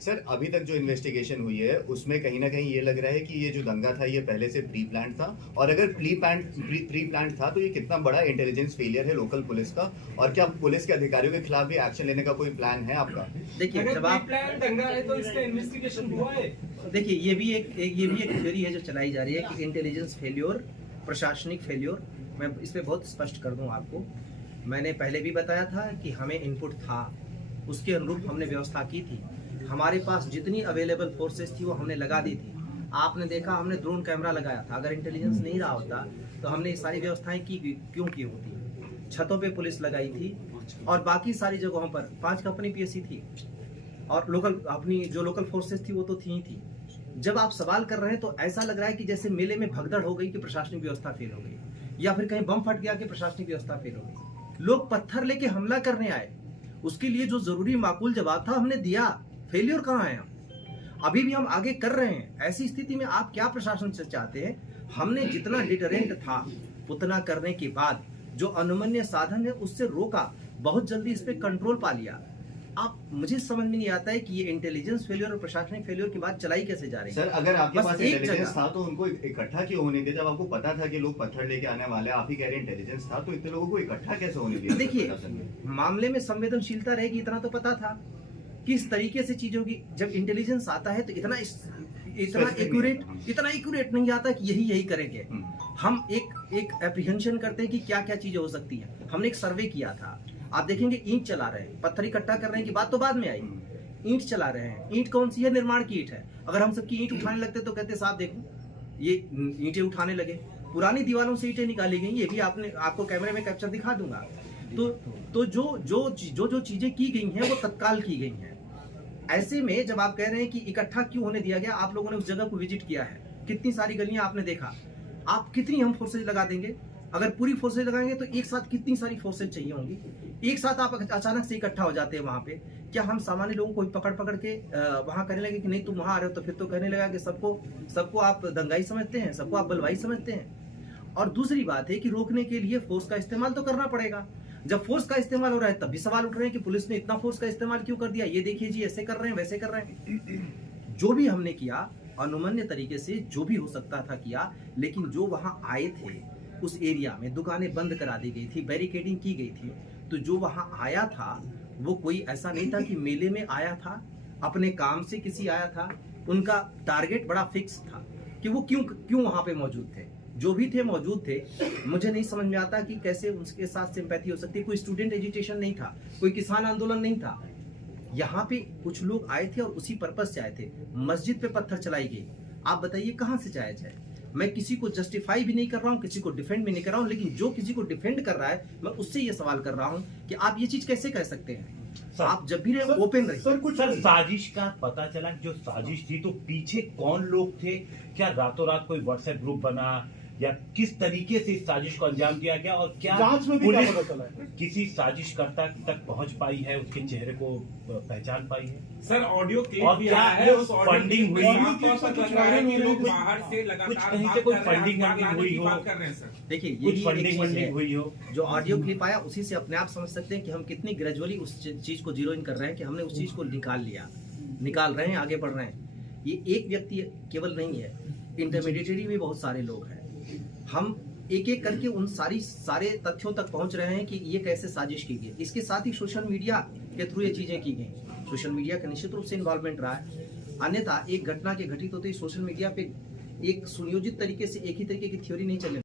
Sir अभी तक जो इन्वेस्टिगेशन हुई है उसमें कहीं ना कहीं ये लग रहा है कि ये जो दंगा था ये पहले से प्री प्लान था, और अगर प्री प्लान था तो ये कितना बड़ा इंटेलिजेंस फेलियर है लोकल पुलिस का, और क्या पुलिस के अधिकारियों के खिलाफ भी एक्शन लेने का कोई प्लान है आपका? देखिए, जब आप प्लान दंगा है तो इसका इन्वेस्टिगेशन हुआ है। देखिए, ये भी एक थ्योरी है जो चलाई जा रही है कि इंटेलिजेंस फेल्योर, प्रशासनिक फेल्योर। मैं इस पे बहुत स्पष्ट कर दूं आपको। मैंने पहले भी बताया था कि हमें इनपुट था, उसके अनुरूप हमने व्यवस्था की थी। हमारे पास जितनी अवेलेबल फोर्सेस थी वो हमने लगा दी थी। आपने देखा, हमने ड्रोन कैमरा लगाया था। अगर इंटेलिजेंस नहीं रहा होता तो हमने ये सारी व्यवस्थाएं क्यों की होती? छतों पे पुलिस लगाई थी और बाकी सारी जगहों पर 5 कंपनी पीएससी थी और लोकल अपनी जो लोकल फोर्सेस थी वो तो थी ही थी। जब आप सवाल कर रहे हैं तो ऐसा लग रहा है कि जैसे मेले में भगदड़ हो गई कि प्रशासनिक व्यवस्था फेल हो गई, या फिर कहीं बम फट गया कि प्रशासनिक व्यवस्था फेल हो गई। लोग पत्थर लेके हमला करने आए, उसके लिए जो जरूरी माकूल जवाब था हमने दिया। फेलियर कहाँ है? अभी भी हम आगे कर रहे हैं। ऐसी स्थिति में आप क्या प्रशासन से चाहते हैं? हमने जितना डिटरेंट था उतना करने के बाद जो अनुमन्य साधन है उससे रोका, बहुत जल्दी इस पे कंट्रोल पा लिया। आप मुझे समझ में नहीं आता है कि ये इंटेलिजेंस फेलियर और प्रशासनिक फेलियर की बात चलाई कैसे जा रही है। सर अगर आपके पास एक इंटेलिजेंस था तो उनको इकट्ठा क्यों होने दिया? जब आपको पता था कि लोग पत्थर लेके आने वाले, आप ही कह रहे इंटेलिजेंस था, तो इतने लोगों को इकट्ठा कैसे होने दिया? देखिए, मामले में संवेदनशीलता रहेगी, इतना तो पता था किस तरीके से चीजों की। जब इंटेलिजेंस आता है तो इतना एक्यूरेट नहीं आता कि यही करेंगे। हम एक एप्रीहेंशन करते हैं कि क्या क्या चीजें हो सकती हैं। हमने एक सर्वे किया था, आप देखेंगे ईंट चला रहे हैं, पत्थर इकट्ठा करने की बात तो बाद में आई। ईंट चला रहे हैं, ईंट कौन सी है? निर्माण की ईंट है। अगर हम सबकी ईंट उठाने लगते तो कहते साहब देखो ये ईंटें उठाने लगे। पुरानी दीवारों से ईंटें निकाली गई, ये भी आपको कैमरे में कैप्चर दिखा दूंगा। तो जो चीजें की गई हैं वो तत्काल की गई हैं। ऐसे में जब आप कह रहे हैं कि इकट्ठा क्यों होने दिया गया, आप लोगों ने उस जगह को विजिट किया है, कितनी सारी गलियां आपने देखा। आप कितनी हम फोर्सेज लगा देंगे? अगर पूरी फोर्सेज लगाएंगे तो एक साथ कितनी सारी फोर्सेज चाहिए होंगी? एक साथ आप अचानक से इकट्ठा हो जाते हैं वहां पे, क्या हम सामान्य लोगों को पकड़ के वहां कहने लगे कि नहीं तुम वहां आ रहे हो? तो फिर तो कहने लगा कि सबको आप दंगाई समझते हैं, सबको आप बलवाई समझते हैं। और दूसरी बात है कि रोकने के लिए फोर्स का इस्तेमाल तो करना पड़ेगा। जब फोर्स का इस्तेमाल हो रहा है तब भी सवाल उठ रहे हैं कि पुलिस ने इतना फोर्स का इस्तेमाल क्यों कर दिया? ये देखिए जी, ऐसे कर रहे हैं, वैसे कर रहे हैं। जो भी हमने किया अनुमन्य तरीके से जो भी हो सकता था किया, लेकिन जो वहां आए थे उस एरिया में दुकानें बंद करा दी गई थी, बैरिकेडिंग की गई थी। तो जो वहां आया था वो कोई ऐसा नहीं था कि मेले में आया था, अपने काम से किसी आया था। उनका टारगेट बड़ा फिक्स था कि वो क्यों वहां पे मौजूद थे। जो भी थे मौजूद थे। मुझे नहीं समझ में आता कि कैसे उनके साथ सिंपैथी हो सकती है। कोई स्टूडेंट एजिटेशन नहीं था, कोई किसान आंदोलन नहीं था। यहाँ पे कुछ लोग आए थे और उसी पर्पस से आए थे। मस्जिद पे पत्थर चलाई गई, आप बताइए कहाँ से जायज है? मैं किसी को जस्टिफाई भी नहीं कर रहा हूँ, किसी को डिफेंड भी नहीं कर रहा हूँ, लेकिन जो किसी को डिफेंड कर रहा है मैं उससे ये सवाल कर रहा हूँ कि आप ये चीज कैसे कह सकते हैं? आप जब भी ओपन रहिए। सर साजिश का पता चला, जो साजिश थी तो पीछे कौन लोग थे? क्या रातों रात कोई व्हाट्सएप ग्रुप बना या किस तरीके से इस साजिश को अंजाम दिया गया, और क्या जांच में भी क्या पता चला है? किसी साजिशकर्ता तक पहुंच पाई है, उसके चेहरे को पहचान पाई है? सर ऑडियो क्लिप और भी क्या आया है, उस फंडिंग हुई? लोग बाहर से लगातार कहीं से कोई फंडिंग हुई हो? बात कर रहे हैं सर। देखिए, कुछ फंडिंग हुई हो? जो ऑडियो क्लिप आया उसी से अपने आप समझ सकते हैं कि हम कितनी ग्रेजुअली उस चीज को जीरो इन कर रहे हैं कि हमने उस चीज को निकाल रहे हैं, आगे बढ़ रहे हैं। ये एक व्यक्ति केवल नहीं है, इंटरमीडिएटरी भी बहुत सारे लोग हैं। हम एक एक करके उन सारे तथ्यों तक पहुंच रहे हैं कि ये कैसे साजिश की गई। इसके साथ ही सोशल मीडिया के थ्रू ये चीजें की गई। सोशल मीडिया का निश्चित रूप से इन्वॉल्वमेंट रहा है, अन्यथा एक घटना के घटित होते ही सोशल मीडिया पे एक सुनियोजित तरीके से एक ही तरीके की थ्योरी नहीं चले।